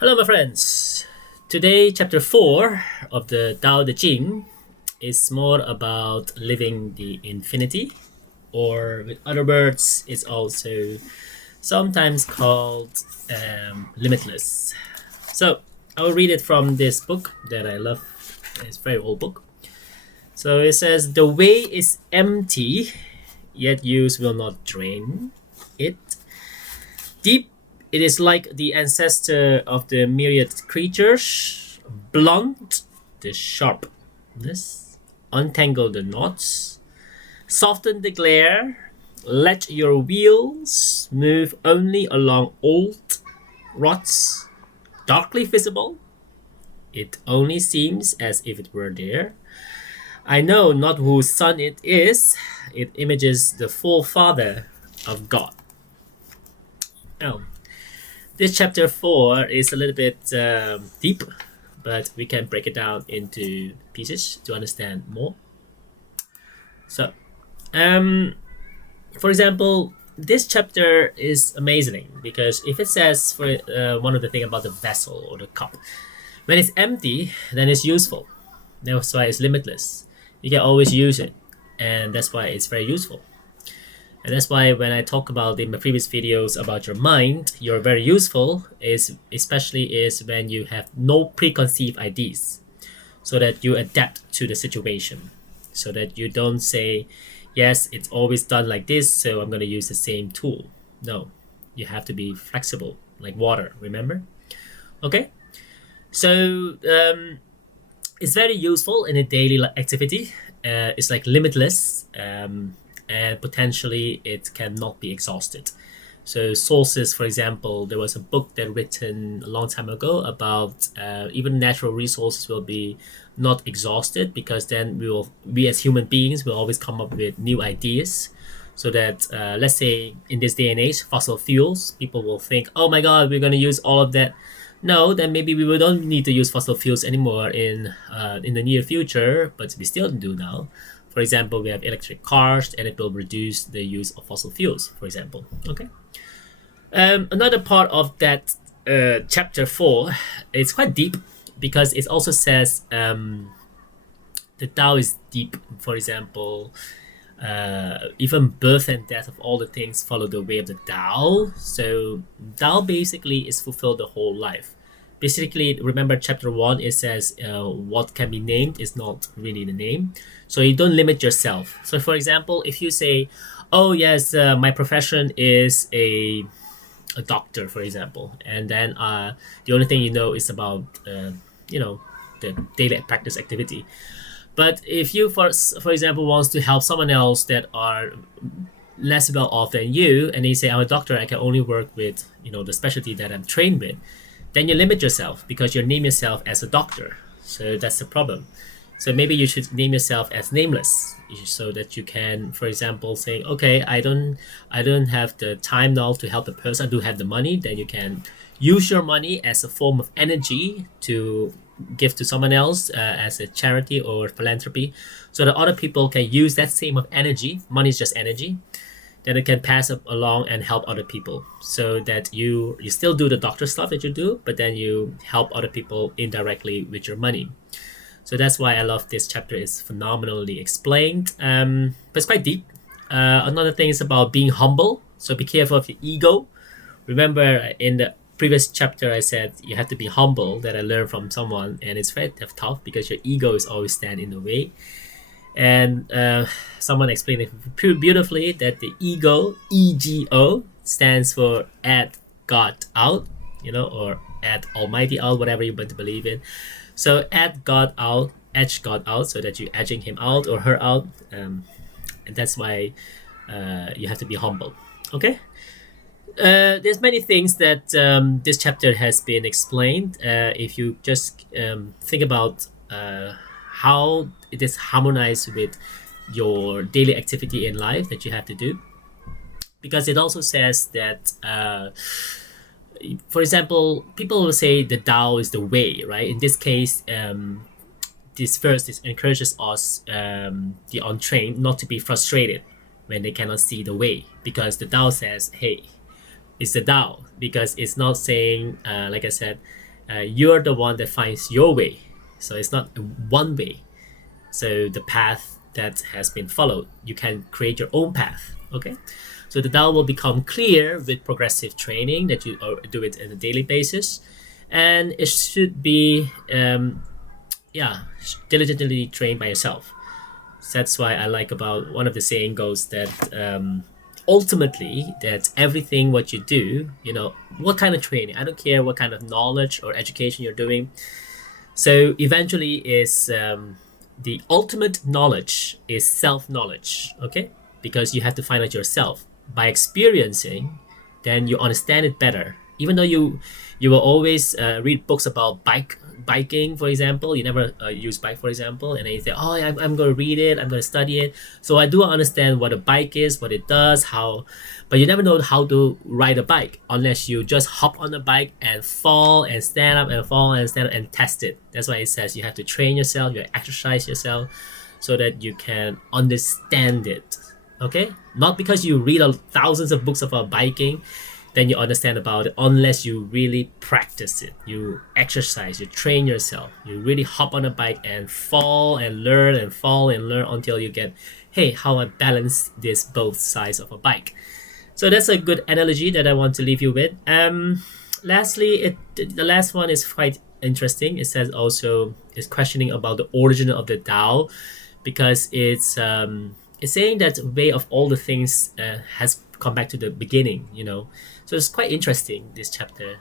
Hello, my friends. Today, chapter 4 of the Tao Te Ching is more about living the infinity, or with other words, it's also sometimes called limitless. So, I will read it from this book that I love. It's a very old book. So, it says, "The way is empty, yet use will not drain it. Deep, it is like the ancestor of the myriad creatures. Blunt, the sharpness. Untangle the knots. Soften the glare. Let your wheels move only along old ruts, darkly visible. It only seems as if it were there. I know not whose son it is. It images the forefather of God." Oh, this chapter 4 is a little bit deep, but we can break it down into pieces to understand more. So, um, for example, this chapter is amazing because if it says for one of the thing about the vessel or the cup, when it's empty, then it's useful. That's why it's limitless. You can always use it, and that's why it's very useful. And that's why when I talk about in my previous videos about your mind, you're very useful is especially is when you have no preconceived ideas, so that you adapt to the situation, so that you don't say, yes, it's always done like this, so I'm going to use the same tool. No, you have to be flexible, like water, remember? Okay, so it's very useful in a daily activity. It's like limitless. And potentially it cannot be exhausted. So sources, for example, there was a book that written a long time ago about even natural resources will be not exhausted, because then we as human beings will always come up with new ideas. So that let's say in this day and age, fossil fuels, people will think, oh my God, we're going to use all of that. No, then maybe we don't need to use fossil fuels anymore in the near future, but we still do now. For example, we have electric cars, and it will reduce the use of fossil fuels, for example. Okay. Another part of that chapter 4, it's quite deep because it also says the Tao is deep. For example, even birth and death of all the things follow the way of the Tao. So Tao basically is fulfilled the whole life. Basically, remember chapter 1, it says what can be named is not really the name. So you don't limit yourself. So for example, if you say, oh yes, my profession is a doctor, for example, and then the only thing you know is about, the daily practice activity. But if you, for example, wants to help someone else that are less well off than you, and you say, I'm a doctor, I can only work with, the specialty that I'm trained with, then you limit yourself because you name yourself as a doctor. So that's the problem. So maybe you should name yourself as nameless, so that you can, for example, say, okay, I don't have the time now to help the person. I do have the money. Then you can use your money as a form of energy to give to someone else as a charity or philanthropy, so that other people can use that same of energy. Money is just energy. Then it can pass up along and help other people, so that you still do the doctor stuff that you do, but then you help other people indirectly with your money. So that's why I love this chapter. It's phenomenally explained, but it's quite deep. Another thing is about being humble. So be careful of your ego. Remember in the previous chapter I said you have to be humble, that I learned from someone, and it's very tough because your ego is always stand in the way. And someone explained it beautifully that the ego stands for add God out, or add Almighty out, whatever you want to believe in. So add God out, edge God out, so that you're edging him out or her out, and that's why you have to be humble. Okay. There's many things that this chapter has been explained. If you just think about how it is harmonized with your daily activity in life that you have to do, because it also says that for example, people will say the Tao is the way, right? In this case, this verse encourages us, the untrained, not to be frustrated when they cannot see the way, because the Tao says, hey, it's the Tao, because it's not saying, like I said, You're the one that finds your way. So it's not one way. So the path that has been followed, you can create your own path. Okay. So the Tao will become clear with progressive training that you do it on a daily basis, and it should be diligently trained by yourself. So that's why I like about one of the saying goes that ultimately that everything what you do, what kind of training, I don't care what kind of knowledge or education you're doing. So eventually is the ultimate knowledge is self-knowledge, okay? Because you have to find out yourself by experiencing, then you understand it better. Even though you will always read books about biking, for example. You never use bike, for example, and then you say, oh, I'm going to read it, I'm going to study it. So I do understand what a bike is, what it does, how, but you never know how to ride a bike unless you just hop on the bike and fall and stand up and fall and stand up and test it. That's why it says you have to train yourself, you exercise yourself so that you can understand it. Okay? Not because you read thousands of books about biking, then you understand about it, unless you really practice it. You exercise, you train yourself, you really hop on a bike and fall and learn and fall and learn until you get, hey, how I balance this both sides of a bike. So that's a good analogy that I want to leave you with. Lastly, the last one is quite interesting. It says also it's questioning about the origin of the Tao, because it's saying that way of all the things has come back to the beginning. So it's quite interesting, this chapter.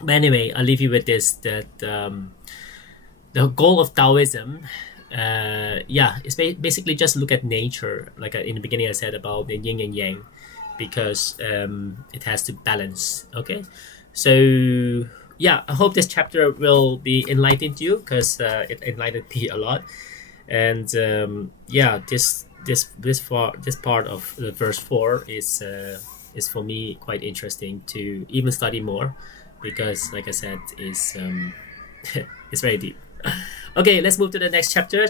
But anyway, I'll leave you with this, that the goal of Taoism, is basically just look at nature. Like in the beginning I said about the yin and yang, because it has to balance. Okay, so I hope this chapter will be enlightening to you, because it enlightened me a lot. And this part of the verse 4 is for me quite interesting to even study more, because like I said, is it's very deep. Okay, let's move to the next chapter,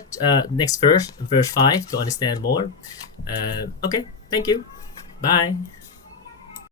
next verse 5, to understand more. Okay, thank you. Bye.